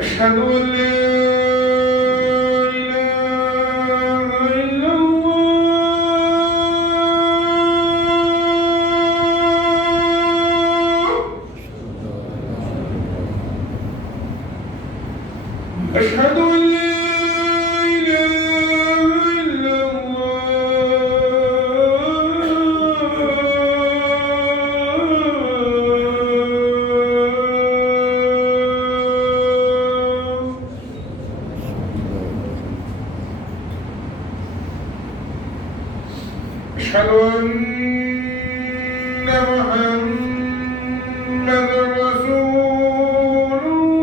أشهد أن لا إله إلا الله. أشهد أن لا إله إلا الله. أشهد أن محمدًا رسول الله.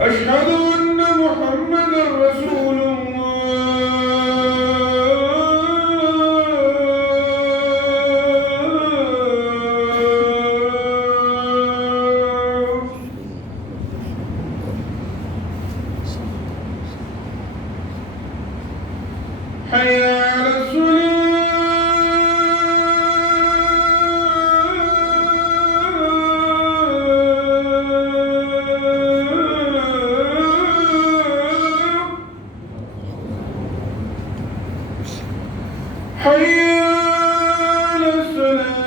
أشهد أن محمدًا رسول الله. حي على الصلاة. حي على الصلاة.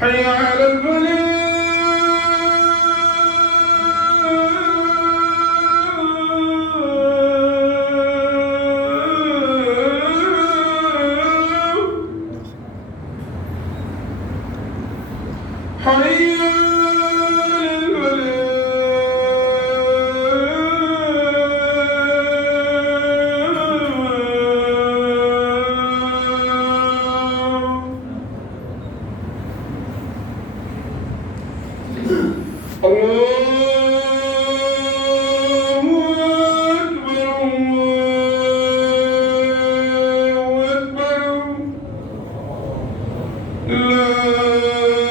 حي على الفلاح. حي على الفلاح. الله أكبر الله أكبر. لا